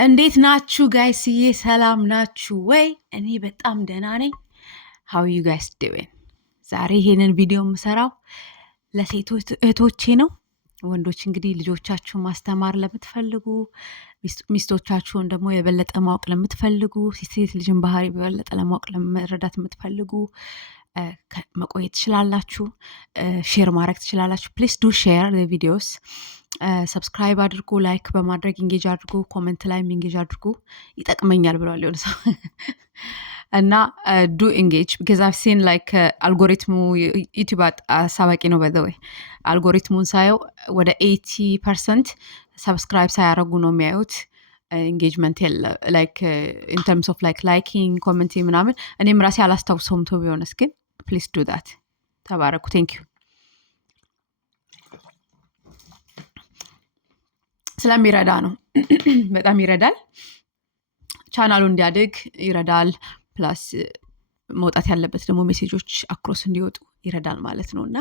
እንዴት ናችሁ ጋይስዬ? ሰላም ናችሁ ወይ? እኔ በጣም ደህና ነኝ። ሃው ዩ ጋይስ ዶዊን? ዛሬ ይሄንን ቪዲዮ የምሰራው ለሴቶች እህቶቼ ነው። ወንዶች እንግዲህ ልጆቻችሁን ማስተማር ለምትፈልጉ፣ ሚስቶቻችሁን ደግሞ የበለጠ ማወቅ ለምትፈልጉ፣ ሴት ልጅን ባህሪ በበለጠ ለማወቅ ለመረዳት የምትፈልጉ መቆየት ትችላላችሁ። ሼር ማድረግ ትችላላችሁ። ፕሊስ ዱ ሼር ቪዲዮስ። ሰብስክራይብ አድርጉ፣ ላይክ በማድረግ ኢንጌጅ አድርጉ፣ ኮመንት ላይም ኢንጌጅ አድርጉ። ይጠቅመኛል ብለዋል የሆነ ሰው እና ዱ ኢንጌጅ ቢካዝ አቭ ሲን ላይክ አልጎሪትሙ ዩቲዩብ አሳባቂ ነው። በዘወይ አልጎሪትሙን ሳየው ወደ 80% ሰብስክራይብ ሳያደረጉ ነው የሚያዩት። ኢንጌጅመንት የለ ላይክ ኢን ተርምስ ኦፍ ላይክ ላይኪንግ ኮመንት ምናምን እኔም ራሴ አላስታውሰውም ቶ ቢሆንስ ግን ፕሊስ ዱ ዳት። ተባረኩ። ቴንክ ዩ። ስለሚረዳ ነው። በጣም ይረዳል። ቻናሉ እንዲያድግ ይረዳል። ፕላስ መውጣት ያለበት ደግሞ ሜሴጆች አክሮስ እንዲወጡ ይረዳል ማለት ነው። እና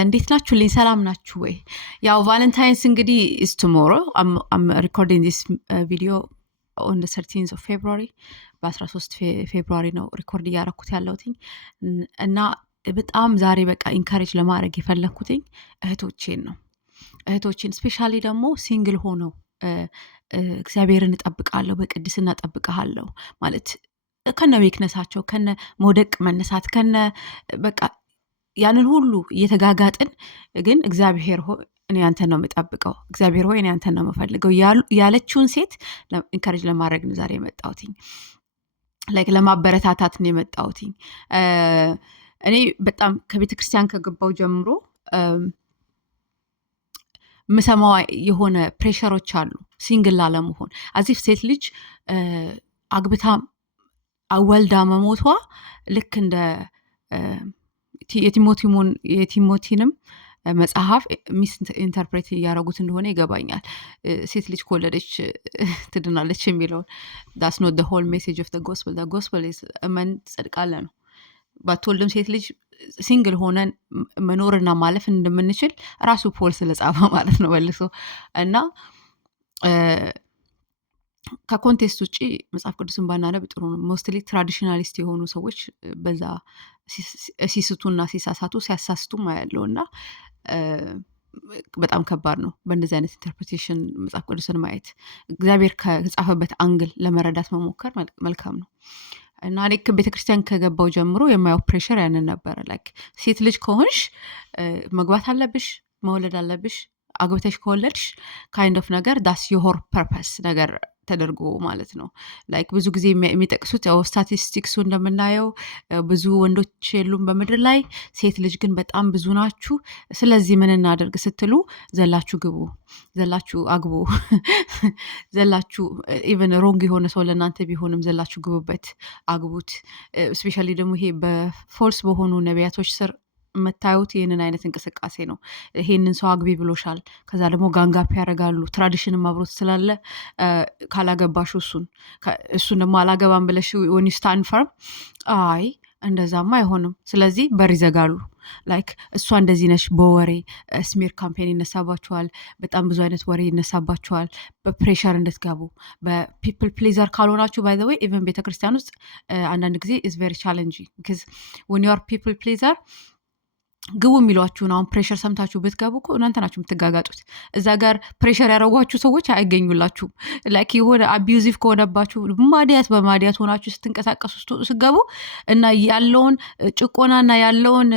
እንዴት ናችሁልኝ? ሰላም ናችሁ ወይ? ያው ቫለንታይንስ እንግዲህ ኢስ ቱሞሮ አም ሪኮርዲንግ ዲስ ቪዲዮ ኦን 13 ኦፍ ፌብሩዋሪ በ13 ፌብሩዋሪ ነው ሪኮርድ እያረኩት ያለሁትኝ እና በጣም ዛሬ በቃ ኢንካሬጅ ለማድረግ የፈለግኩትኝ እህቶቼን ነው። እህቶቼን ስፔሻሊ ደግሞ ሲንግል ሆነው እግዚአብሔርን እጠብቃለሁ በቅድስና እጠብቅሃለሁ ማለት ከነ ዊክነሳቸው ከነ መውደቅ መነሳት ከነ በቃ ያንን ሁሉ እየተጋጋጥን ግን እግዚአብሔር ሆይ እኔ አንተን ነው የምጠብቀው፣ እግዚአብሔር ሆይ እኔ አንተን ነው የምፈልገው ያለችውን ሴት ኢንካሬጅ ለማድረግ ነው ዛሬ የመጣሁትኝ። ላይክ ለማበረታታት ነው የመጣሁትኝ። እኔ በጣም ከቤተ ክርስቲያን ከገባው ጀምሮ ምሰማዋ የሆነ ፕሬሸሮች አሉ ሲንግል ላለመሆን አዚፍ ሴት ልጅ አግብታ ወልዳ መሞቷ ልክ እንደ የቲሞቲንም መጽሐፍ ሚስ ኢንተርፕሬት እያደረጉት እንደሆነ ይገባኛል። ሴት ልጅ ከወለደች ትድናለች የሚለውን ዳስ ኖት ዘ ሆል ሜሴጅ ኦፍ ዘ ጎስፐል። ዘ ጎስፐል ኢዝ እመን ትጸድቃለ ነው። ባትወልድም ሴት ልጅ ሲንግል ሆነን መኖርና ማለፍ እንደምንችል ራሱ ፖል ስለጻፈ ማለት ነው መልሶ እና ከኮንቴስት ውጭ መጽሐፍ ቅዱስን ባናነብ ጥሩ ነው። ሞስትሊ ትራዲሽናሊስት የሆኑ ሰዎች በዛ ሲስቱና ሲሳሳቱ ሲያሳስቱም አያለው እና በጣም ከባድ ነው በእንደዚህ አይነት ኢንተርፕሬቴሽን መጽሐፍ ቅዱስን ማየት። እግዚአብሔር ከጻፈበት አንግል ለመረዳት መሞከር መልካም ነው። እና እኔ ቤተክርስቲያን ከገባው ጀምሮ የማየው ፕሬሸር ያንን ነበረ። ላይክ ሴት ልጅ ከሆንሽ መግባት አለብሽ፣ መውለድ አለብሽ፣ አግብተሽ ከወለድሽ ካይንድ ኦፍ ነገር ዳስ ዮር ፐርፐስ ነገር ተደርጎ ማለት ነው። ላይክ ብዙ ጊዜ የሚጠቅሱት ያው ስታቲስቲክሱ እንደምናየው ብዙ ወንዶች የሉም በምድር ላይ፣ ሴት ልጅ ግን በጣም ብዙ ናችሁ። ስለዚህ ምን እናደርግ ስትሉ ዘላችሁ ግቡ፣ ዘላችሁ አግቡ፣ ዘላችሁ ኢቨን ሮንግ የሆነ ሰው ለእናንተ ቢሆንም ዘላችሁ ግቡበት፣ አግቡት። ስፔሻሊ ደግሞ ይሄ በፎልስ በሆኑ ነቢያቶች ስር የምታዩት ይህንን አይነት እንቅስቃሴ ነው። ይሄንን ሰው አግቢ ብሎሻል፣ ከዛ ደግሞ ጋንጋፕ ያደርጋሉ። ትራዲሽንም አብሮት ስላለ ካላገባሽ እሱን ደግሞ አላገባም ብለሽ ወን ስታንድ ፈርም አይ እንደዛማ አይሆንም፣ ስለዚህ በር ይዘጋሉ። ላይክ እሷ እንደዚህ ነሽ፣ በወሬ ስሜር ካምፔን ይነሳባቸዋል። በጣም ብዙ አይነት ወሬ ይነሳባቸዋል። በፕሬሸር እንድትገቡ በፒፕል ፕሌዘር ካልሆናችሁ ባይ ዘ ዌይ ኢቨን ቤተክርስቲያን ውስጥ አንዳንድ ጊዜ ኢዝ ቬሪ ቻሌንጂንግ ቢካዝ ወን ዩ አር ፒፕል ፕሌዘር ግቡ የሚሏችሁን አሁን ፕሬሸር ሰምታችሁ ብትገቡ እኮ እናንተ ናችሁ የምትጋጋጡት። እዛ ጋር ፕሬሸር ያደረጓችሁ ሰዎች አይገኙላችሁም። ላይክ የሆነ አቢዩዚቭ ከሆነባችሁ ማዲያት በማዲያት ሆናችሁ ስትንቀሳቀሱ ስገቡ እና ያለውን ጭቆናና ያለውን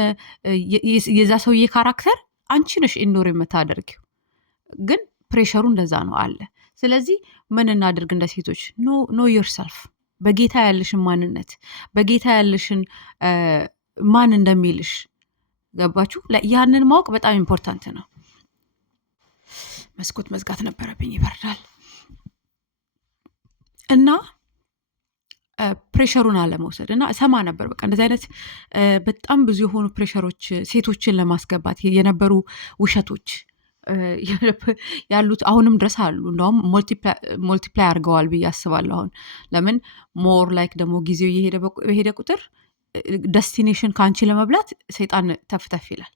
የዛ ሰውዬ ካራክተር አንቺ ነሽ ኢንዶር የምታደርጊው። ግን ፕሬሸሩ እንደዛ ነው አለ። ስለዚህ ምን እናድርግ እንደ ሴቶች? ኖ ዮርሰልፍ፣ በጌታ ያለሽን ማንነት፣ በጌታ ያለሽን ማን እንደሚልሽ ገባችሁ? ያንን ማወቅ በጣም ኢምፖርታንት ነው። መስኮት መዝጋት ነበረብኝ፣ ይበርዳል። እና ፕሬሸሩን አለመውሰድ እና ሰማ ነበር በቃ እንደዚህ አይነት በጣም ብዙ የሆኑ ፕሬሸሮች ሴቶችን ለማስገባት የነበሩ ውሸቶች ያሉት አሁንም ድረስ አሉ። እንደውም ሞልቲፕላይ አድርገዋል ብዬ አስባለሁ። አሁን ለምን ሞር ላይክ ደግሞ ጊዜው የሄደ ቁጥር ደስቲኔሽን ከአንቺ ለመብላት ሰይጣን ተፍተፍ ይላል።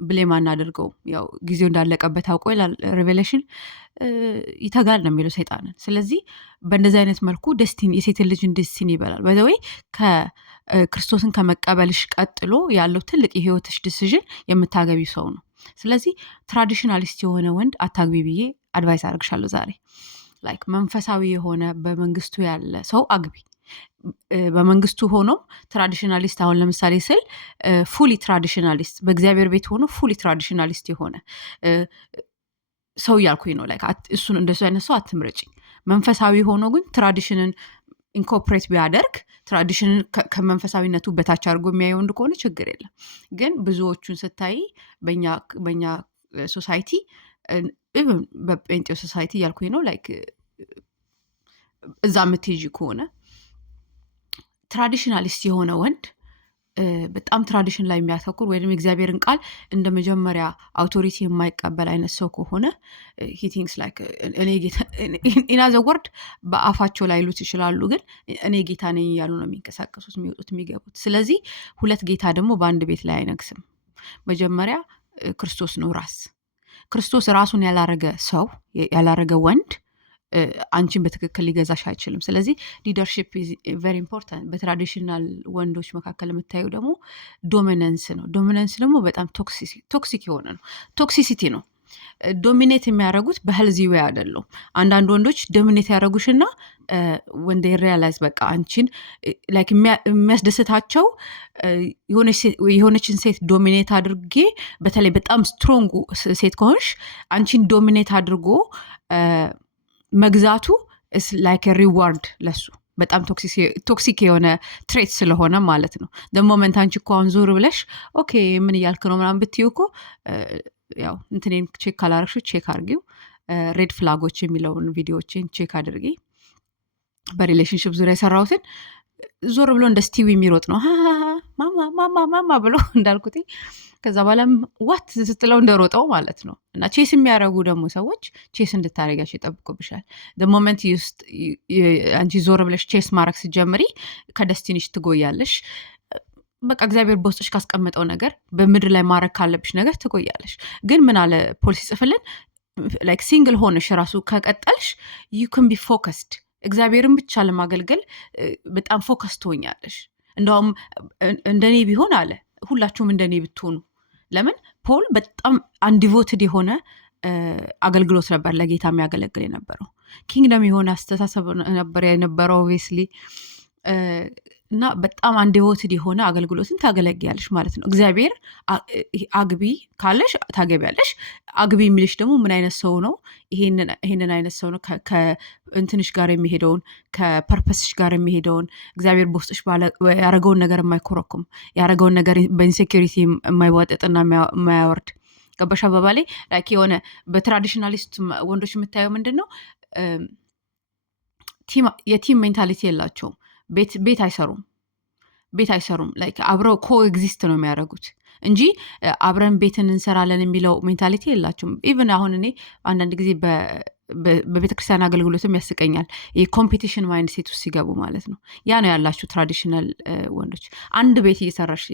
ብሌም አናደርገውም። ያው ጊዜው እንዳለቀበት አውቆ ይላል ሬቬሌሽን ይተጋል ነው የሚለው ሰይጣንን። ስለዚህ በእንደዚህ አይነት መልኩ ደስቲኒ የሴትን ልጅን ደስቲኒ ይበላል። በዘወይ ከክርስቶስን ከመቀበልሽ ቀጥሎ ያለው ትልቅ የህይወትሽ ዲሲዥን የምታገቢ ሰው ነው። ስለዚህ ትራዲሽናሊስት የሆነ ወንድ አታግቢ ብዬ አድቫይስ አደርግሻለሁ ዛሬ። ላይክ መንፈሳዊ የሆነ በመንግስቱ ያለ ሰው አግቢ። በመንግስቱ ሆኖ ትራዲሽናሊስት አሁን ለምሳሌ ስል ፉሊ ትራዲሽናሊስት በእግዚአብሔር ቤት ሆኖ ፉሊ ትራዲሽናሊስት የሆነ ሰው እያልኩኝ ነው። ላይክ እሱን እንደሱ አይነት ሰው አትምረጭ። መንፈሳዊ ሆኖ ግን ትራዲሽንን ኢንኮርፖሬት ቢያደርግ ትራዲሽንን ከመንፈሳዊነቱ በታች አድርጎ የሚያየው ወንድ ከሆነ ችግር የለም። ግን ብዙዎቹን ስታይ በኛ ሶሳይቲ በጴንጤው ሶሳይቲ እያልኩኝ ነው ላይክ እዛ የምትሄጂ ከሆነ ትራዲሽናሊስት የሆነ ወንድ በጣም ትራዲሽን ላይ የሚያተኩር ወይም የእግዚአብሔርን ቃል እንደ መጀመሪያ አውቶሪቲ የማይቀበል አይነት ሰው ከሆነ ሂ ቲንክስ ላይክ እኔ ጌታ ኢን አዘ ወርድ በአፋቸው ላይ ሉት ይችላሉ፣ ግን እኔ ጌታ ነኝ እያሉ ነው የሚንቀሳቀሱት የሚወጡት የሚገቡት። ስለዚህ ሁለት ጌታ ደግሞ በአንድ ቤት ላይ አይነግስም። መጀመሪያ ክርስቶስ ነው ራስ። ክርስቶስ ራሱን ያላረገ ሰው ያላረገ ወንድ አንቺን በትክክል ሊገዛሽ አይችልም። ስለዚህ ሊደርሺፕ ኢዝ ቨሪ ኢምፖርታንት። በትራዲሽናል ወንዶች መካከል የምታዩ ደግሞ ዶሚነንስ ነው። ዶሚነንስ ደግሞ በጣም ቶክሲክ የሆነ ነው። ቶክሲሲቲ ነው። ዶሚኔት የሚያደርጉት በሄልዚ ዌይ አይደለም። አንዳንድ ወንዶች ዶሚኔት ያደረጉሽና ወንድ ሪያላይዝ በቃ አንቺን ላይክ የሚያስደስታቸው የሆነችን ሴት ዶሚኔት አድርጌ፣ በተለይ በጣም ስትሮንግ ሴት ከሆንሽ አንቺን ዶሚኔት አድርጎ መግዛቱ ላይክ ሪዋርድ ለሱ በጣም ቶክሲክ የሆነ ትሬት ስለሆነ ማለት ነው። ደሞመንት አንቺ እኮ አሁን ዞር ብለሽ ኦኬ ምን እያልክ ነው ምናምን ብትዩ እኮ ያው እንትኔን ቼክ ካላረግሽ ቼክ አድርጊው። ሬድ ፍላጎች የሚለውን ቪዲዮዎችን ቼክ አድርጊ። በሪሌሽንሽፕ ዙሪያ የሰራሁትን ዞር ብሎ እንደ ስቲዊ የሚሮጥ ነው ማማ ብሎ እንዳልኩት ከዛ በኋላም ዋት ስትለው እንደሮጠው ማለት ነው። እና ቼስ የሚያደርጉ ደግሞ ሰዎች ቼስ እንድታደርጊያቸው ይጠብቁብሻል። ሞመንት አንቺ ዞር ብለሽ ቼስ ማድረግ ስትጀምሪ ከደስቲኒሽ ትጎያለሽ። በቃ እግዚአብሔር በውስጥሽ ካስቀመጠው ነገር በምድር ላይ ማድረግ ካለብሽ ነገር ትቆያለሽ። ግን ምን አለ ፖሊሲ ጽፍልን ላይክ ሲንግል ሆነሽ ራሱ ከቀጠልሽ ዩ ካን ቢ ፎከስድ። እግዚአብሔርን ብቻ ለማገልገል በጣም ፎከስ ትሆኛለሽ። እንደውም እንደኔ ቢሆን አለ ሁላችሁም እንደኔ ብትሆኑ። ለምን ፖል በጣም አንዲቮትድ የሆነ አገልግሎት ነበር ለጌታ የሚያገለግል የነበረው። ኪንግደም የሆነ አስተሳሰብ ነበር የነበረው ኦብቪየስሊ። እና በጣም አንዲቮትድ የሆነ አገልግሎትን ታገለግያለሽ ማለት ነው። እግዚአብሔር አግቢ ካለሽ ታገቢያለሽ። አግቢ የሚልሽ ደግሞ ምን አይነት ሰው ነው? ይሄንን አይነት ሰው ነው ከእንትንሽ ጋር የሚሄደውን ከፐርፐስሽ ጋር የሚሄደውን እግዚአብሔር በውስጥሽ ያረገውን ነገር የማይኮረኩም ያረገውን ነገር በኢንሴኪሪቲ የማይዋጠጥና የማያወርድ ገባሽ አባባሌ? ላይክ የሆነ በትራዲሽናሊስት ወንዶች የምታየው ምንድን ነው? የቲም ሜንታሊቲ የላቸውም። ቤት አይሰሩም። ላይክ አብረው ኮኤግዚስት ነው የሚያደርጉት እንጂ አብረን ቤትን እንሰራለን የሚለው ሜንታሊቲ የላቸውም። ኢቨን አሁን እኔ አንዳንድ ጊዜ በቤተክርስቲያን አገልግሎትም ያስቀኛል። የኮምፒቲሽን ማይንድ ሴት ውስጥ ሲገቡ ማለት ነው። ያ ነው ያላችሁ ትራዲሽናል ወንዶች። አንድ ቤት እየሰራሽ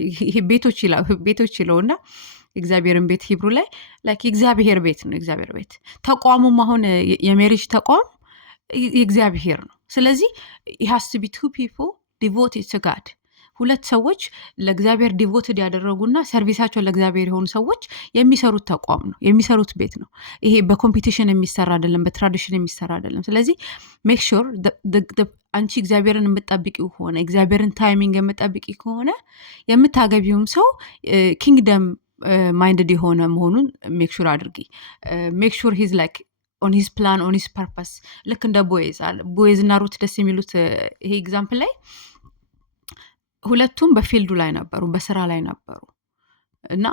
ቤቶች ይለውና እግዚአብሔርን ቤት ሂብሩ ላይ ላይክ የእግዚአብሔር ቤት ነው። እግዚአብሔር ቤት ተቋሙም አሁን የሜሪጅ ተቋም የእግዚአብሔር ነው። ስለዚህ has to be two people devoted to God። ሁለት ሰዎች ለእግዚአብሔር ዲቮትድ ያደረጉና ሰርቪሳቸው ለእግዚአብሔር የሆኑ ሰዎች የሚሰሩት ተቋም ነው፣ የሚሰሩት ቤት ነው። ይሄ በኮምፒቲሽን የሚሰራ አይደለም፣ በትራዲሽን የሚሰራ አይደለም። ስለዚህ ሜክ ሹር አንቺ እግዚአብሔርን የምትጠብቂው ከሆነ እግዚአብሔርን ታይሚንግ የምትጠብቂ ከሆነ የምታገቢውም ሰው ኪንግደም ማይንድድ የሆነ መሆኑን ሜክ ሹር አድርጊ። ሜክ ሹር ሂዝ ላይክ ኦን ሂዝ ፕላን ኦን ሂዝ ፐርፐስ። ልክ እንደ ቦዔዝ እና ሩት ደስ የሚሉት ይሄ ኤግዛምፕል ላይ ሁለቱም በፊልዱ ላይ ነበሩ፣ በስራ ላይ ነበሩ እና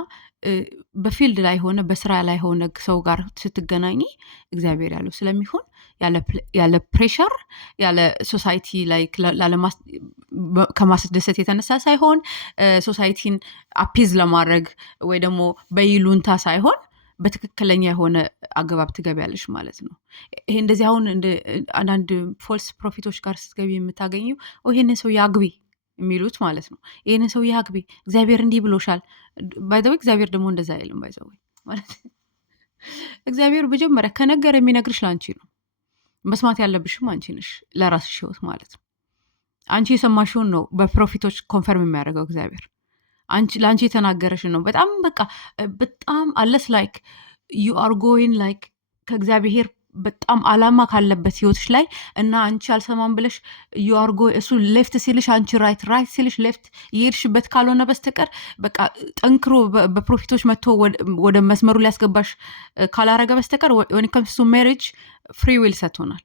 በፊልድ ላይ ሆነ በስራ ላይ ሆነ ሰው ጋር ስትገናኝ እግዚአብሔር ያለው ስለሚሆን ያለ ፕሬሸር ያለ ሶሳይቲ ላይ ከማስደሰት የተነሳ ሳይሆን ሶሳይቲን አፒዝ ለማድረግ ወይ ደግሞ በይሉንታ ሳይሆን በትክክለኛ የሆነ አገባብ ትገቢያለሽ ማለት ነው። ይሄ እንደዚህ አሁን አንዳንድ ፎልስ ፕሮፊቶች ጋር ስትገቢ የምታገኘው ይሄንን ሰው ያግቢ የሚሉት ማለት ነው። ይህንን ሰው አግቢ፣ እግዚአብሔር እንዲህ ብሎሻል። ባይዘወይ እግዚአብሔር ደግሞ እንደዛ አይልም። ባይዘወይ ማለት እግዚአብሔር መጀመሪያ ከነገር የሚነግርሽ ለአንቺ ነው። መስማት ያለብሽም አንቺ ነሽ፣ ለራስሽ ህይወት ማለት ነው። አንቺ የሰማሽውን ነው በፕሮፊቶች ኮንፈርም የሚያደርገው እግዚአብሔር። ለአንቺ የተናገረሽን ነው። በጣም አለስ ላይክ ዩ አር ጎይን ላይክ ከእግዚአብሔር በጣም አላማ ካለበት ህይወትሽ ላይ እና አንቺ አልሰማም ብለሽ ዩ አር ጎ እሱ ሌፍት ሲልሽ አንቺ ራይት ሲልሽ ሌፍት እየሄድሽበት ካልሆነ በስተቀር በቃ ጠንክሮ በፕሮፊቶች መጥቶ ወደ መስመሩ ሊያስገባሽ ካላረገ በስተቀር when it comes to marriage free will ሰጥቶናል።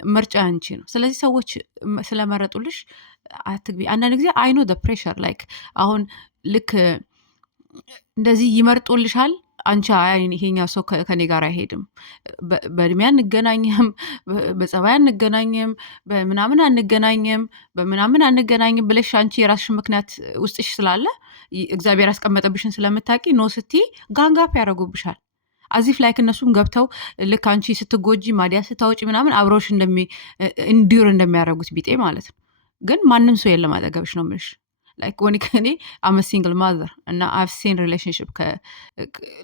ምርጫ አንቺ ነው። ስለዚህ ሰዎች ስለመረጡልሽ አትግቢ። አንዳንድ ጊዜ አይ ኖ ፕሬሸር ላይክ አሁን ልክ እንደዚህ ይመርጡልሻል። አንቺ ይሄኛ ሰው ከኔ ጋር አይሄድም፣ በእድሜ አንገናኝም፣ በጸባይ አንገናኝም፣ በምናምን አንገናኝም ብለሽ አንቺ የራስሽ ምክንያት ውስጥሽ ስላለ እግዚአብሔር ያስቀመጠብሽን ስለምታውቂ ኖ ስትይ ጋንጋፕ ያደርጉብሻል። አዚፍ ላይክ እነሱም ገብተው ልክ አንቺ ስትጎጂ ማዲያ ስታወጪ ምናምን አብረውሽ እንዲር እንደሚያደርጉት ቢጤ ማለት ነው። ግን ማንም ሰው የለም አጠገብሽ ነው የምልሽ። ላይክ ወኒ ከኔ አመ ሲንግል ማዘር እና አቭ ሲን ሪሌሽንሽፕ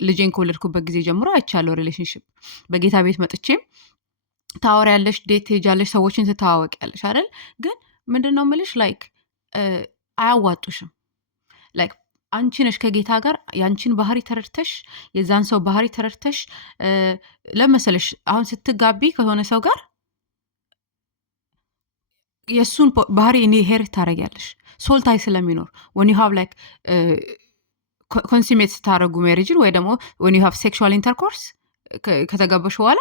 ልጄን ከወለድኩበት ጊዜ ጀምሮ አይቻለሁ። ሪሌሽንሽፕ በጌታ ቤት መጥቼም ታወሪያለሽ፣ ዴት ትሄጃለሽ፣ ሰዎችን ትተዋወቂያለሽ አይደል? ግን ምንድን ነው የምልሽ ላይክ አያዋጡሽም። ላይክ አንቺ ነሽ ከጌታ ጋር የአንቺን ባህሪ ተረድተሽ የዛን ሰው ባህሪ ተረድተሽ ለመሰለሽ አሁን ስትጋቢ ከሆነ ሰው ጋር የእሱን ባህሪ ኢንሄሪት ታደርጊያለሽ። ሶልታይ ስለሚኖር when you have like ኮንሱሜት ስታደርጉ ሜሪጅን ወይ ደግሞ when you have sexual intercourse ከተጋባሽ በኋላ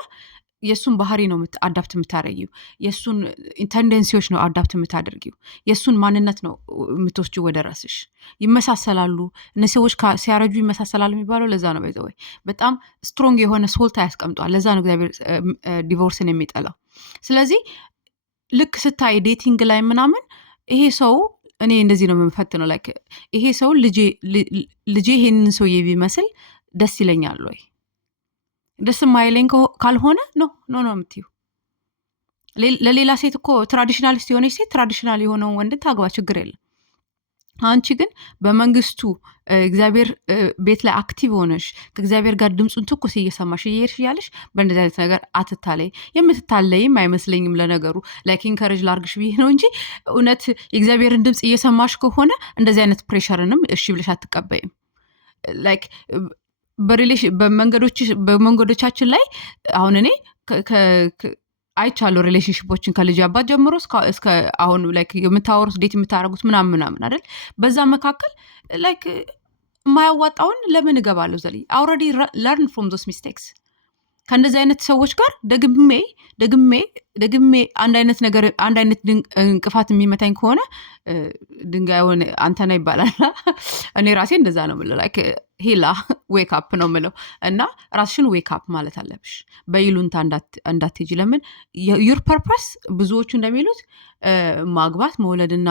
የእሱን ባህሪ ነው አዳፕት የምታደርጊው። የእሱን ቴንደንሲዎች ነው አዳፕት የምታደርጊው። የእሱን ማንነት ነው የምትወስጂው ወደ ራስሽ። ይመሳሰላሉ እነዚህ ሰዎች ሲያረጁ ይመሳሰላሉ የሚባለው ለዛ ነው። ባይዘወይ በጣም ስትሮንግ የሆነ ሶልታ ያስቀምጧል። ለዛ ነው እግዚአብሔር ዲቮርስን የሚጠላው። ስለዚህ ልክ ስታይ ዴቲንግ ላይ ምናምን ይሄ ሰው እኔ እንደዚህ ነው የምፈትነው። ላይክ ይሄ ሰው ልጄ ይሄንን ሰውዬ ቢመስል ደስ ይለኛል ወይ? ደስ ማይለኝ ካልሆነ ኖ የምትይው። ለሌላ ሴት እኮ ትራዲሽናሊስት የሆነች ሴት ትራዲሽናል የሆነውን ወንድ ታግባ፣ ችግር የለም። አንቺ ግን በመንግስቱ እግዚአብሔር ቤት ላይ አክቲቭ ሆነሽ ከእግዚአብሔር ጋር ድምፁን ትኩስ እየሰማሽ እየሄድሽ እያለሽ በእንደዚህ አይነት ነገር አትታለይ። የምትታለይም አይመስለኝም ለነገሩ። ላይክ ኢንከሬጅ ላርግሽ ብዬ ነው እንጂ እውነት የእግዚአብሔርን ድምፅ እየሰማሽ ከሆነ እንደዚህ አይነት ፕሬሸርንም እሺ ብለሽ አትቀበይም። ላይክ በመንገዶቻችን ላይ አሁን እኔ አይቻለሁ ሪሌሽንሽፖችን ከልጅ አባት ጀምሮ እስከ አሁን ላይክ የምታወሩት ዴት የምታደርጉት ምናምን አይደል? በዛ መካከል ላይክ የማያዋጣውን ለምን እገባለሁ? ዘል አልሬዲ ለርን ፍሮም ዞስ ሚስቴክስ። ከእንደዚህ አይነት ሰዎች ጋር ደግሜ አንድ አይነት ነገር አንድ አይነት እንቅፋት የሚመታኝ ከሆነ ድንጋዩን አንተና ይባላል። እኔ ራሴ እንደዛ ነው የምለው። ላይክ ሂላ ዌክ አፕ ነው የምለው። እና ራስሽን ዌክ አፕ ማለት አለብሽ። በይሉንታ እንዳትሄጂ። ለምን ዩር ፐርፐስ ብዙዎቹ እንደሚሉት ማግባት መውለድና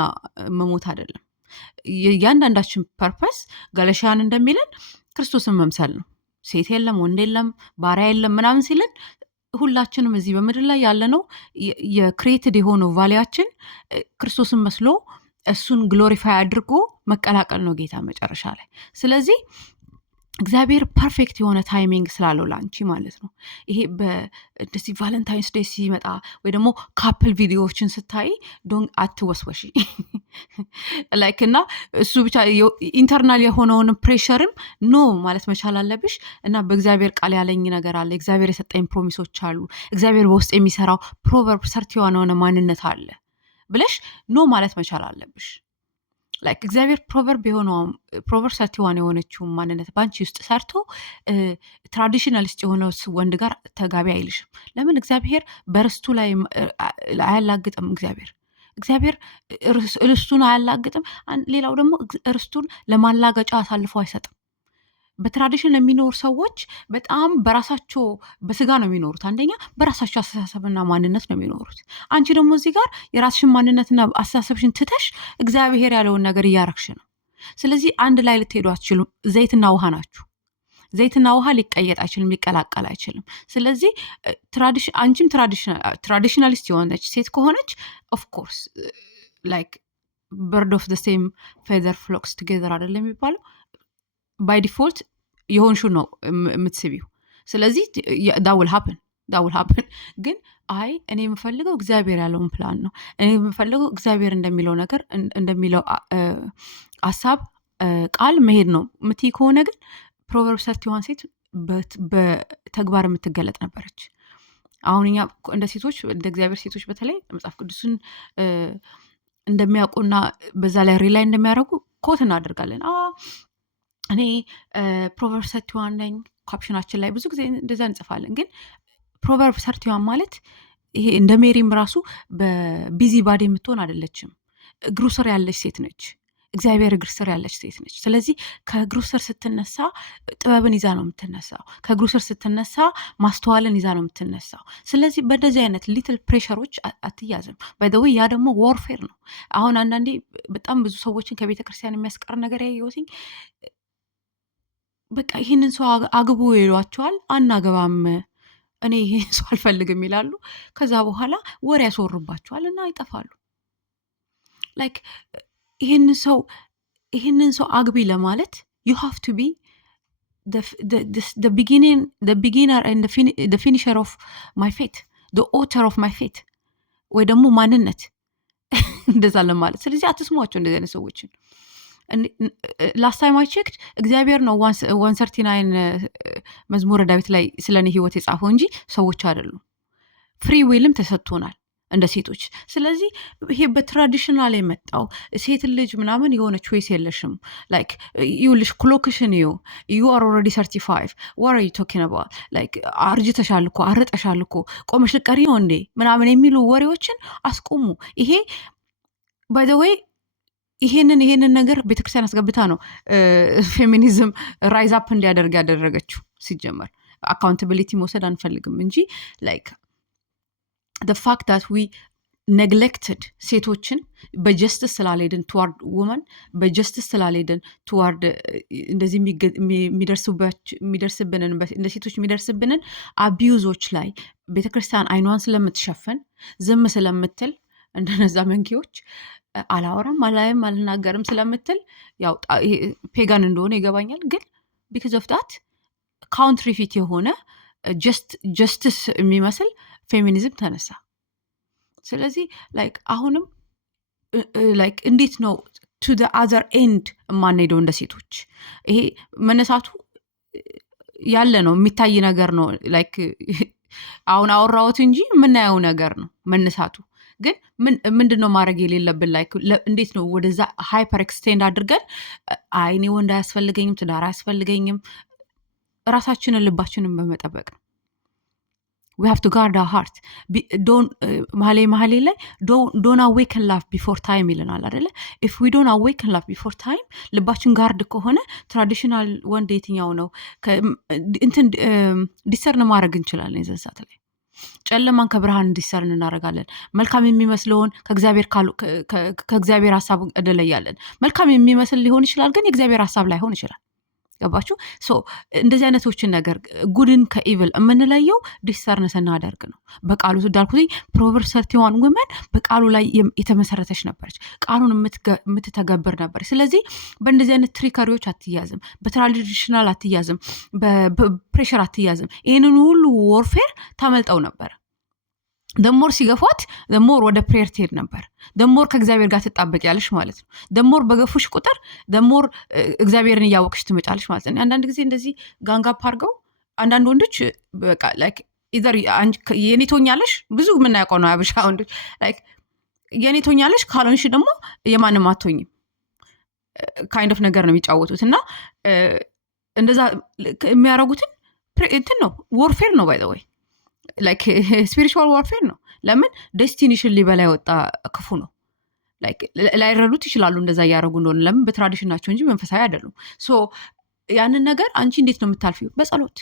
መሞት አይደለም። እያንዳንዳችን ፐርፐስ ገለሻያን እንደሚለን ክርስቶስን መምሰል ነው። ሴት የለም ወንድ የለም ባሪያ የለም ምናምን ሲለን ሁላችንም እዚህ በምድር ላይ ያለነው የክሬትድ የሆነው ቫሊያችን ክርስቶስን መስሎ እሱን ግሎሪፋይ አድርጎ መቀላቀል ነው ጌታ መጨረሻ ላይ። ስለዚህ እግዚአብሔር ፐርፌክት የሆነ ታይሚንግ ስላለው ለአንቺ ማለት ነው። ይሄ በደዚህ ቫለንታይንስ ዴይ ሲመጣ ወይ ደግሞ ካፕል ቪዲዮዎችን ስታይ አትወስወሺ። ላይክ እና እሱ ብቻ ኢንተርናል የሆነውን ፕሬሸርም ኖ ማለት መቻል አለብሽ። እና በእግዚአብሔር ቃል ያለኝ ነገር አለ፣ እግዚአብሔር የሰጠኝ ፕሮሚሶች አሉ፣ እግዚአብሔር በውስጥ የሚሰራው ፕሮቨርብ ሰርቲ የሆነ ማንነት አለ ብለሽ ኖ ማለት መቻል አለብሽ። ላይክ እግዚአብሔር ፕሮቨርብ 31 የሆነችው ማንነት በአንቺ ውስጥ ሰርቶ ትራዲሽናሊስት የሆነው ወንድ ጋር ተጋቢ አይልሽም። ለምን? እግዚአብሔር በርስቱ ላይ አያላግጥም። እግዚአብሔር ርስቱን አያላግጥም። ሌላው ደግሞ ርስቱን ለማላገጫ አሳልፎ አይሰጥም። በትራዲሽን የሚኖሩ ሰዎች በጣም በራሳቸው በስጋ ነው የሚኖሩት። አንደኛ በራሳቸው አስተሳሰብና ማንነት ነው የሚኖሩት። አንቺ ደግሞ እዚህ ጋር የራስሽን ማንነትና አስተሳሰብሽን ትተሽ እግዚአብሔር ያለውን ነገር እያረግሽ ነው። ስለዚህ አንድ ላይ ልትሄዱ አትችሉም። ዘይትና ውሃ ናችሁ። ዘይትና ውሃ ሊቀየጥ አይችልም፣ ሊቀላቀል አይችልም። ስለዚህ አንቺም ትራዲሽናሊስት የሆነች ሴት ከሆነች ኦፍኮርስ ላይክ bird of the same feather flocks together አይደለም የሚባለው by default የሆንሹ ነው የምትስቢው ስለዚህ that will happen ግን አይ እኔ የምፈልገው እግዚአብሔር ያለውን ፕላን ነው እኔ የምፈልገው እግዚአብሔር እንደሚለው ነገር እንደሚለው ሐሳብ ቃል መሄድ ነው ምትይ ከሆነ ግን ፕሮቨርብስ 31 ሴት በተግባር የምትገለጥ ነበረች አሁን እኛ እንደ ሴቶች እንደ እግዚአብሔር ሴቶች በተለይ መጽሐፍ ቅዱስን እንደሚያውቁና በዛ ላይ ሪላይ እንደሚያደርጉ ኮት እናደርጋለን እኔ ፕሮቨርብስ 31 ነኝ ካፕሽናችን ላይ ብዙ ጊዜ እንደዛ እንጽፋለን ግን ፕሮቨርብስ 31 ማለት ይሄ እንደ ሜሪም ራሱ በቢዚ ባዲ የምትሆን አይደለችም እግሩ ስር ያለች ሴት ነች እግዚአብሔር እግር ስር ያለች ሴት ነች ስለዚህ ከእግሩ ስር ስትነሳ ጥበብን ይዛ ነው የምትነሳው ከእግሩ ስር ስትነሳ ማስተዋልን ይዛ ነው የምትነሳው ስለዚህ በደዚህ አይነት ሊትል ፕሬሸሮች አትያዝም ባይ ዘ ዌይ ያ ደግሞ ዋርፌር ነው አሁን አንዳንዴ በጣም ብዙ ሰዎችን ከቤተ ክርስቲያን የሚያስቀር ነገር ያየሁትኝ በቃ ይህንን ሰው አግቡ ይሏቸዋል አናገባም እኔ ይሄን ሰው አልፈልግም ይላሉ ከዛ በኋላ ወሬ ያስወሩባቸዋል እና ይጠፋሉ ላይክ ይህንን ሰው አግቢ ለማለት you have to be the beginner and the finisher of my faith the author of my faith ወይ ደግሞ ማንነት እንደዛ ለማለት ስለዚህ አትስሟቸው እንደዚህ አይነት ሰዎችን last time I checked እግዚአብሔር ነው 139 መዝሙረ ዳዊት ላይ ስለኔ ህይወት የጻፈው እንጂ ሰዎች አይደሉም ፍሪ ዊልም ተሰጥቶናል እንደ ሴቶች ስለዚህ ይሄ በትራዲሽናል የመጣው ሴት ልጅ ምናምን የሆነ ቾይስ የለሽም like ይውልሽ ክሎክሽን you are already 35 what are you talking about like አርጅተሻል እኮ አርጠሻል እኮ ቆመሽ ልቀሪ ነው እንዴ ምናምን የሚሉ ወሬዎችን አስቆሙ ይሄ by the way ይሄንን ነገር ቤተክርስቲያን አስገብታ ነው ፌሚኒዝም ራይዝ አፕ እንዲያደርግ ያደረገችው ሲጀመር አካውንታቢሊቲ መውሰድ አንፈልግም እንጂ like the fact that we neglected ሴቶችን በጀስቲስ ስላልሄድን toward women በጀስቲስ ስላልሄድን toward እንደዚህ የሚደርስብንን እንደ ሴቶች የሚደርስብንን አቢዩዞች ላይ ቤተክርስቲያን አይኗን ስለምትሸፍን ዝም ስለምትል እንደነዛ መንኪዎች አላወራም አላይም አልናገርም ስለምትል ያው ፔጋን እንደሆነ ይገባኛል ግን because of that country fit የሆነ justice የሚመስል ፌሚኒዝም ተነሳ ስለዚህ like አሁንም like እንዴት ነው to the other end ማንሄደው እንደ ሴቶች ይሄ መነሳቱ ያለ ነው የሚታይ ነገር ነው like አሁን አወራሁት እንጂ የምናየው ነገር ነው መነሳቱ ግን ምንድነው ማድረግ የሌለብን like እንዴት ነው ወደዛ ሃይፐር ኤክስቴንድ አድርገን አይኔ ወንድ አያስፈልገኝም ትዳር አያስፈልገኝም ራሳችንን ልባችንን በመጠበቅ ነው we have to guard our heart don't መሐሌ ላይ don't awaken love before time ይለናል አይደለ if we don't awaken love before time ልባችን ጋርድ ከሆነ ትራዲሽናል ወንድ የትኛው ነው እንትን ዲሰርን ማድረግ እንችላለን የዘንሳት ላይ ጨለማን ከብርሃን እንዲሰርን እናደርጋለን መልካም የሚመስለውን ከእግዚአብሔር ሐሳብ እደለያለን መልካም የሚመስል ሊሆን ይችላል ግን የእግዚአብሔር ሐሳብ ላይሆን ይችላል ገባችሁ ሶ እንደዚህ አይነቶችን ነገር ጉድን ከኢቪል የምንለየው ዲሰርን ስናደርግ ነው በቃሉ እንዳልኩኝ ፕሮቨርብስ 31 women በቃሉ ላይ የተመሰረተች ነበረች ቃሉን የምትተገብር ነበር ስለዚህ በእንደዚህ አይነት ትሪከሪዎች አትያዝም በትራዲሽናል አትያዝም በፕሬሸር አትያዝም ይሄንን ሁሉ ወርፌር ታመልጠው ነበር ደሞር ሲገፏት ደሞር ወደ ፕሬየር ትሄድ ነበር ደሞር ከእግዚአብሔር ጋር ትጣበቂያለሽ ማለት ነው ደሞር በገፉሽ ቁጥር ደሞር እግዚአብሔርን ያወቅሽ ትመጫለሽ ማለት ነው አንዳንድ ጊዜ እንደዚህ ጋንጋፕ አድርገው አንዳንድ ወንዶች በቃ ላይክ ኢዘር የኔ ትሆኛለሽ ብዙ ምን ያውቀው ነው አብሻ ወንዶች ላይክ የኔ ትሆኛለሽ ካልሆንሽ ደግሞ የማንም አትሆኝም ካይንድ ኦፍ ነገር ነው የሚጫወቱት እና እንደዛ የሚያረጉትን እንትን ነው ወርፌር ነው ባይ ዘ ወይ like spiritual warfare ነው ለምን ዴስቲኒሽን ሊበላ ወጣ ክፉ ነው like ላይረዱት ይችላሉ እንደዛ ያረጉ እንደሆነ ለምን በትራዲሽናቸው እንጂ መንፈሳዊ አይደሉም ሶ ያንን ነገር አንቺ እንዴት ነው የምታልፊው በጸሎት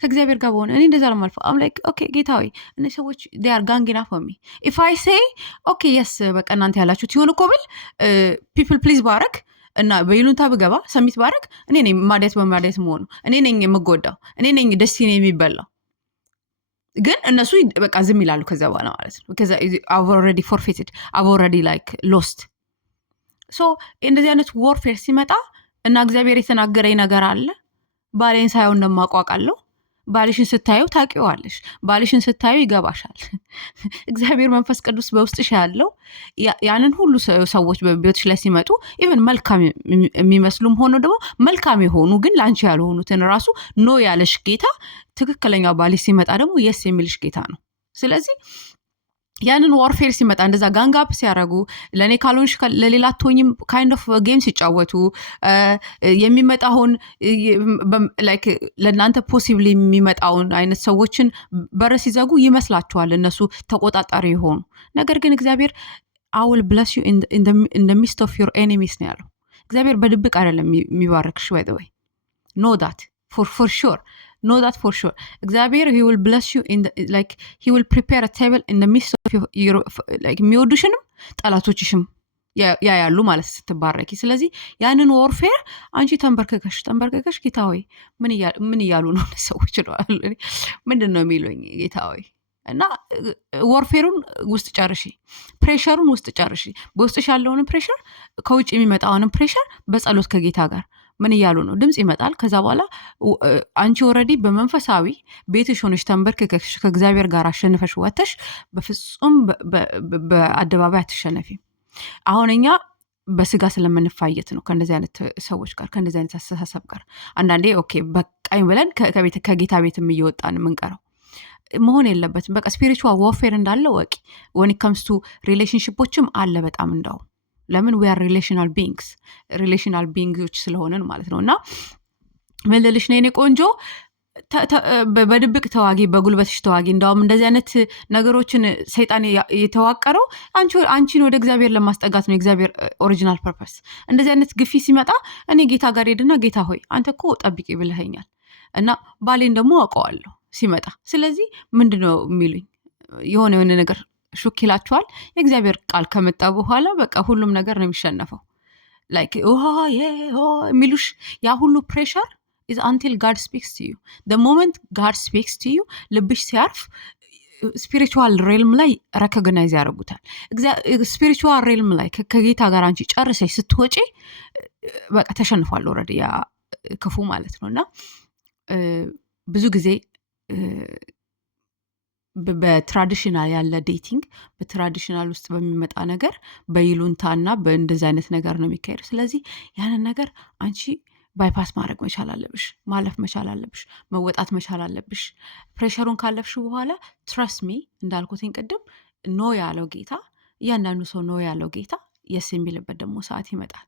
ከእግዚአብሔር ጋር በሆነ እኔ እንደዛ ነው ማልፈው I'm like okay ጌታዊ እነዚህ ሰዎች they are ganging up on me if I say okay yes በቃ እናንተ ያላችሁት ይሁን እኮ ብል people please ባረክ እና በይሉንታ ብገባ ሰሚት ባረክ እኔ ነኝ ማዳት መሆኑ እኔ ነኝ የምጎዳው እኔ ነኝ ዴስቲኒ የሚበላው ግን እነሱ በቃ ዝም ይላሉ ከዛ በኋላ ማለት ነው because I've already forfeited I've already like lost ሶ እንደዚህ አይነት ዎርፌር ሲመጣ እና እግዚአብሔር የተናገረኝ ነገር አለ ባሌን ሳየው እንደማቋቃለሁ ባልሽን ስታዩ ታውቂዋለሽ፣ ባልሽን ስታዩ ይገባሻል። እግዚአብሔር መንፈስ ቅዱስ በውስጥሽ ያለው ያንን ሁሉ ሰዎች በቤትሽ ላይ ሲመጡ ኢቨን መልካም የሚመስሉም ሆኖ ደግሞ መልካም የሆኑ ግን ለአንቺ ያልሆኑትን ራሱ ኖ ያለሽ ጌታ ትክክለኛው ባልሽ ሲመጣ ደግሞ የስ የሚልሽ ጌታ ነው። ስለዚህ ያንን ዋርፌር ሲመጣ እንደዛ ጋንጋፕ ሲያደርጉ ለእኔ ካልሆንሽ ለሌላ አትሆኝም ካይንድ ኦፍ ጌም ሲጫወቱ የሚመጣውን ላይክ ለእናንተ ፖሲብሊ የሚመጣውን አይነት ሰዎችን በር ሲዘጉ ይመስላችኋል እነሱ ተቆጣጣሪ የሆኑ። ነገር ግን እግዚአብሔር አውል ብለስ ዩ ኢን ደ ሚስት ኦፍ ዩር ኤኒሚስ ነው ያለው። እግዚአብሔር በድብቅ አይደለም የሚባረክሽ። ወይ ኖ ዳት ፎር ሹር know that for sure. እግዚአብሔር he will bless you in the, like he will prepare a table in the midst of your like የሚወዱሽንም ጠላቶችሽም ያያሉ ማለት ስትባረኪ። ስለዚህ ያንን ዎርፌር አንቺ ተንበርከከሽ ጌታ ሆይ ምን እያሉ ነው ሰዎች ነው ምንድን ነው የሚሉኝ ጌታ ሆይ እና ዎርፌሩን ውስጥ ጨርሺ፣ ፕሬሸሩን ውስጥ ጨርሺ። በውስጥሽ ያለውን ፕሬሸር ከውጭ የሚመጣውን ፕሬሸር በጸሎት ከጌታ ጋር ምን እያሉ ነው? ድምፅ ይመጣል። ከዛ በኋላ አንቺ ኦልሬዲ በመንፈሳዊ ቤትሽ ሆነሽ ተንበርክከሽ ከእግዚአብሔር ጋር አሸንፈሽ ወተሽ በፍጹም በአደባባይ አትሸነፊ። አሁን እኛ በስጋ ስለምንፋየት ነው ከእንደዚህ አይነት ሰዎች ጋር ከእንደዚህ አይነት አስተሳሰብ ጋር አንዳንዴ ኦኬ በቃኝ ብለን ከጌታ ቤትም እየወጣን የምንቀረው መሆን የለበትም። በቃ ስፒሪቹዋል ዋርፌር እንዳለ ወቂ። ወን ኢት ከምስ ቱ ሪሌሽንሽፖችም አለ በጣም እንዳው ለምን we are relational beings relational beings ስለሆነን ማለት ነው። እና ምን ልልሽ ነው የኔ ቆንጆ በድብቅ ተዋጊ በጉልበትሽ ተዋጊ። እንዳውም እንደዚህ አይነት ነገሮችን ሰይጣን የተዋቀረው አንቺን ወደ እግዚአብሔር ለማስጠጋት ነው። የእግዚአብሔር ኦሪጂናል ፐርፐስ እንደዚህ አይነት ግፊ ሲመጣ እኔ ጌታ ጋር ሄድና ጌታ ሆይ አንተ እኮ ጠብቂ ብለኸኛል እና ባሌን ደግሞ አውቀዋለሁ ሲመጣ። ስለዚህ ምንድነው የሚሉኝ የሆነ ነገር ሹክ ይላችኋል። የእግዚአብሔር ቃል ከመጣ በኋላ በቃ ሁሉም ነገር ነው የሚሸነፈው። ላይክ የሚሉሽ ያ ሁሉ ፕሬሸር is until God speaks to you. The moment God speaks to you ልብሽ ሲያርፍ ስፒሪቹዋል ሬልም ላይ ረኮግናይዝ ያደርጉታል። ስፒሪቹዋል ሬልም ላይ ከጌታ ጋር አንቺ ጨርሰሽ ስትወጪ በቃ ተሸንፏል ኦልሬዲ ያ ክፉ ማለት ነው። እና ብዙ ጊዜ በትራዲሽናል ያለ ዴቲንግ በትራዲሽናል ውስጥ በሚመጣ ነገር በይሉንታና በእንደዚህ አይነት ነገር ነው የሚካሄድ። ስለዚህ ያንን ነገር አንቺ ባይፓስ ማድረግ መቻል አለብሽ፣ ማለፍ መቻል አለብሽ፣ መወጣት መቻል አለብሽ። ፕሬሸሩን ካለፍሽ በኋላ ትረስት ሚ እንዳልኩትኝ ቅድም ኖ ያለው ጌታ እያንዳንዱ ሰው ኖ ያለው ጌታ የስ የሚልበት ደግሞ ሰዓት ይመጣል።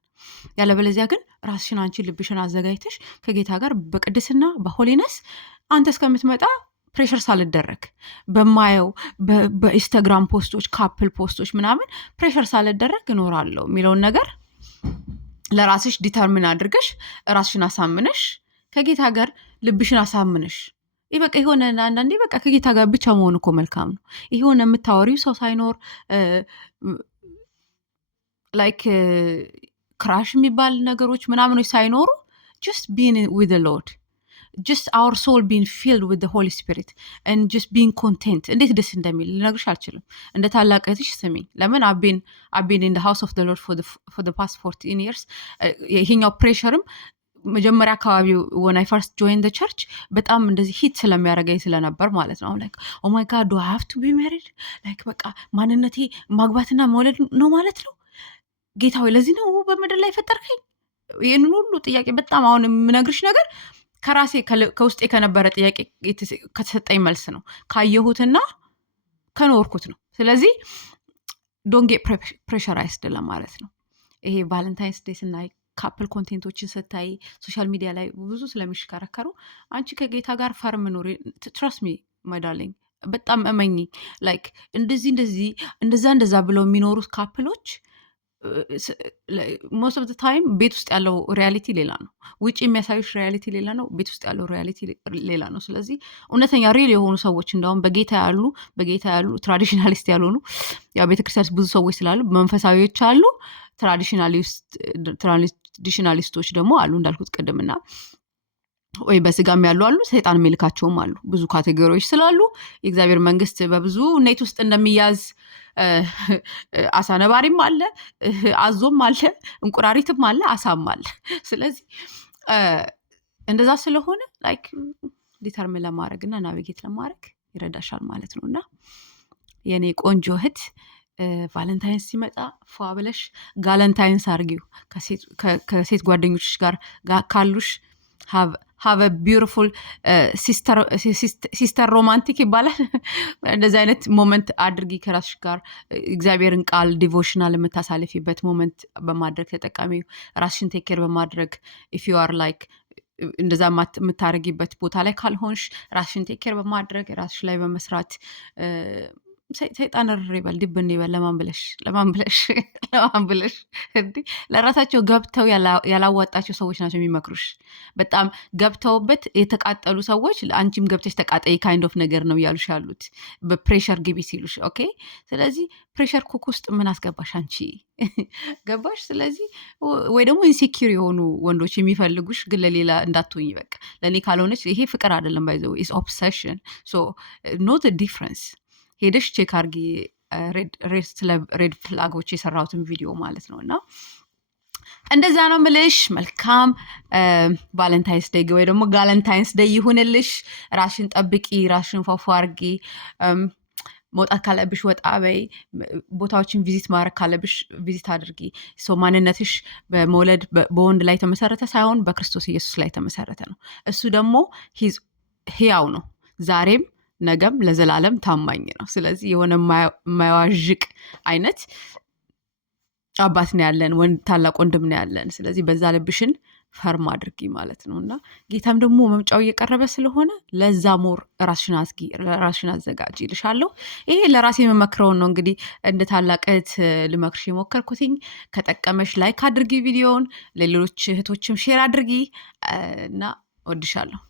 ያለበለዚያ ግን ራስሽን አንቺ ልብሽን አዘጋጅተሽ ከጌታ ጋር በቅድስና በሆሊነስ አንተ እስከምትመጣ ፕሬሸር ሳልደረግ በማየው በኢንስታግራም ፖስቶች ካፕል ፖስቶች ምናምን ፕሬሸር ሳልደረግ እኖራለሁ የሚለውን ነገር ለራስሽ ዲተርሚን አድርገሽ ራስሽን አሳምነሽ ከጌታ ጋር ልብሽን አሳምነሽ በቃ የሆነ አንዳንዴ በቃ ከጌታ ጋር ብቻ መሆን እኮ መልካም ነው። የሆነ የምታወሪው ሰው ሳይኖር ላይክ ክራሽ የሚባል ነገሮች ምናምኖች ሳይኖሩ just being with the Lord, just our soul being filled with the Holy Spirit and just being content. እንዴት ደስ እንደሚል ልነግርሽ አልችልም። እንደ ታላቅ እህትሽ ስሚኝ። ለምን I've been in the house of the Lord for the past 14 years። ይሄኛው ፕሬሸርም መጀመሪያ አካባቢ when I first joined the church በጣም እንደዚህ ሂት ስለሚያደርገኝ ስለነበር ማለት ነው። like oh my god do I have to be married like በቃ ማንነቴ ማግባትና መውለድ ነው ማለት ነው። ጌታ ሆይ ለዚህ ነው በምድር ላይ ፈጠርከኝ? ይህንን ሁሉ ጥያቄ በጣም አሁን የምነግርሽ ነገር ከራሴ ከውስጤ ከነበረ ጥያቄ ከተሰጠኝ መልስ ነው፣ ካየሁትና ከኖርኩት ነው። ስለዚህ ዶንት ጌት ፕሬሸራይዝድ ለማለት ነው። ይሄ ቫለንታይንስ ዴይ ስናይ ካፕል ኮንቴንቶችን ስታይ ሶሻል ሚዲያ ላይ ብዙ ስለሚሽከረከሩ አንቺ ከጌታ ጋር ፈርም ኑሪ። ትረስት ሚ ማይ ዳርሊንግ በጣም እመኚ። ላይክ እንደዛ ብለው የሚኖሩት ካፕሎች ሞስት ኦፍ ታይም ቤት ውስጥ ያለው ሪያሊቲ ሌላ ነው፣ ውጭ የሚያሳዩሽ ሪያሊቲ ሌላ ነው፣ ቤት ውስጥ ያለው ሪያሊቲ ሌላ ነው። ስለዚህ እውነተኛ ሪል የሆኑ ሰዎች እንደውም በጌታ ያሉ ትራዲሽናሊስት ያልሆኑ ያው ቤተክርስቲያን ብዙ ሰዎች ስላሉ መንፈሳዊዎች አሉ፣ ትራዲሽናሊስቶች ደግሞ አሉ እንዳልኩት ቅድምና ወይ በስጋም ያሉ አሉ፣ ሰይጣን የሚልካቸውም አሉ። ብዙ ካቴጎሪዎች ስላሉ የእግዚአብሔር መንግስት በብዙ ኔት ውስጥ እንደሚያዝ አሳ ነባሪም አለ፣ አዞም አለ፣ እንቁራሪትም አለ፣ አሳም አለ። ስለዚህ እንደዛ ስለሆነ ላይክ ዲተርሚን ለማድረግ እና ናቪጌት ለማድረግ ይረዳሻል ማለት ነው። እና የኔ ቆንጆ እህት ቫለንታይንስ ሲመጣ ፏ ብለሽ ጋለንታይንስ አርጊው ከሴት ጓደኞችሽ ጋር ካሉሽ have a beautiful ሲስተር ሮማንቲክ ይባላል። እንደዚህ አይነት ሞመንት አድርጊ ከራስሽ ጋር እግዚአብሔርን ቃል ዲቮሽናል የምታሳልፊበት ሞመንት በማድረግ ተጠቃሚ። ራስሽን ቴክ ኬር በማድረግ if you are like እንደዛ የምታደርጊበት ቦታ ላይ ካልሆንሽ ራስሽን ቴክ ኬር በማድረግ ራስሽ ላይ በመስራት ሰይጣን ርበል ድብን ይበል ለማን ብለሽ እንዲህ ለራሳቸው ገብተው ያላዋጣቸው ሰዎች ናቸው የሚመክሩሽ። በጣም ገብተውበት የተቃጠሉ ሰዎች አንቺም ገብተሽ ተቃጠይ ካይንድ ኦፍ ነገር ነው ያሉሽ ያሉት በፕሬሸር ግቢ ሲሉሽ። ኦኬ ስለዚህ ፕሬሸር ኩክ ውስጥ ምን አስገባሽ አንቺ ገባሽ? ስለዚህ ወይ ደግሞ ኢንሴኪር የሆኑ ወንዶች የሚፈልጉሽ ግን ለሌላ እንዳትሆኝ በቃ ለእኔ ካልሆነች ይሄ ፍቅር አይደለም ባይዘው ኢስ ኦብሰሽን። ሶ ኖት ዲፍረንስ ሄደሽ ቼክ አርጊ ሬድ ፍላጎች የሰራሁትን ቪዲዮ ማለት ነው። እና እንደዛ ነው ምልሽ። መልካም ቫለንታይንስ ዴይ ወይ ደግሞ ጋለንታይንስ ዴይ ይሁንልሽ። ራሽን ጠብቂ፣ ራሽን ፏፏ አርጊ። መውጣት ካለብሽ ወጣ በይ። ቦታዎችን ቪዚት ማድረግ ካለብሽ ቪዚት አድርጊ። ሶ ማንነትሽ በመውለድ በወንድ ላይ የተመሰረተ ሳይሆን በክርስቶስ ኢየሱስ ላይ የተመሰረተ ነው። እሱ ደግሞ ህያው ነው፣ ዛሬም ነገም ለዘላለም ታማኝ ነው። ስለዚህ የሆነ የማይዋዥቅ አይነት አባት ነው ያለን፣ ታላቅ ወንድም ነው ያለን። ስለዚህ በዛ ልብሽን ፈርም አድርጊ ማለት ነው። እና ጌታም ደግሞ መምጫው እየቀረበ ስለሆነ ለዛ ሞር ራስሽን አዝጊ፣ ራስሽን አዘጋጅ ይልሻለሁ። ይሄ ለራሴ የምመክረውን ነው እንግዲህ እንደ ታላቅ እህት ልመክርሽ የሞከርኩትኝ። ከጠቀመሽ ላይክ አድርጊ ቪዲዮውን፣ ለሌሎች እህቶችም ሼር አድርጊ እና ወድሻለሁ።